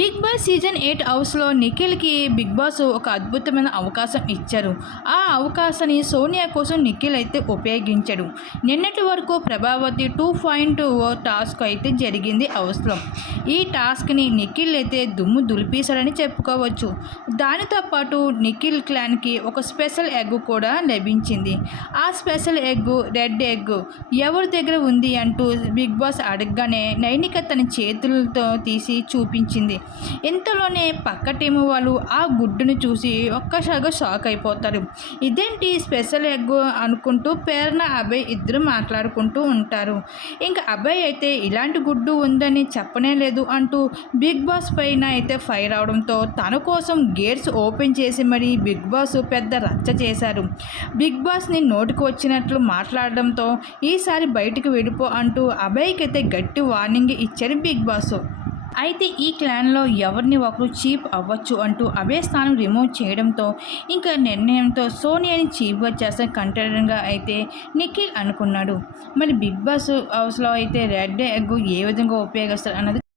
Big boss season eight హౌస్లో నిఖిల్కి big boss ఒక అద్భుతమైన అవకాశం ఇచ్చారు. ఆ అవకాశాన్ని సోనియా కోసం నిఖిల్ అయితే ఉపయోగించాడు. నిన్నటి వరకు Prabhavathi two point O task అయితే జరిగింది హౌస్లో. ఈ టాస్క్ని నిఖిల్ అయితే దుమ్ము దులిపేశారని చెప్పుకోవచ్చు. దానితో పాటు నిఖిల్ క్లాన్కి ఒక స్పెషల్ ఎగ్ కూడా లభించింది. ఆ స్పెషల్ ఎగ్ రెడ్ ఎగ్ ఎవరి దగ్గర ఉంది అంటూ బిగ్ బాస్ అడగగానే నైనిక తన చేతులతో తీసి చూపించింది. ఇంతలోనే పక్క టీం వాళ్ళు ఆ గుడ్డును చూసి ఒక్కసారిగా షాక్ అయిపోతారు. ఇదేంటి స్పెషల్ ఎగ్ అనుకుంటూ పేరున అభయ్ ఇద్దరు మాట్లాడుకుంటూ ఉంటారు. ఇంకా అభయ్ అయితే ఇలాంటి గుడ్డు ఉందని చెప్పనే లేదు అంటూ బిగ్ బాస్ పైన అయితే ఫైర్ అవడంతో తన కోసం గేట్స్ ఓపెన్ చేసి మరీ బిగ్ బాస్ పెద్ద రచ్చ చేశారు. బిగ్ బాస్ని నోటికి వచ్చినట్లు మాట్లాడడంతో ఈసారి బయటికి వెళ్ళిపో అంటూ అభయ్కి అయితే గట్టి వార్నింగ్ ఇచ్చారు బిగ్ బాస్. అయితే ఈ క్లాన్లో ఎవరిని ఒకరు చీప్ అవ్వచ్చు అంటూ అవే స్థానం రిమూవ్ చేయడంతో ఇంకా నిర్ణయంతో సోనియాని చీప్గా చేస్తే కంటెండర్గా అయితే నిఖిల్ అనుకున్నాడు. మరి బిగ్ బాస్ హౌస్లో అయితే రెడ్ ఎగ్ ఏ విధంగా ఉపయోగిస్తారు అన్నది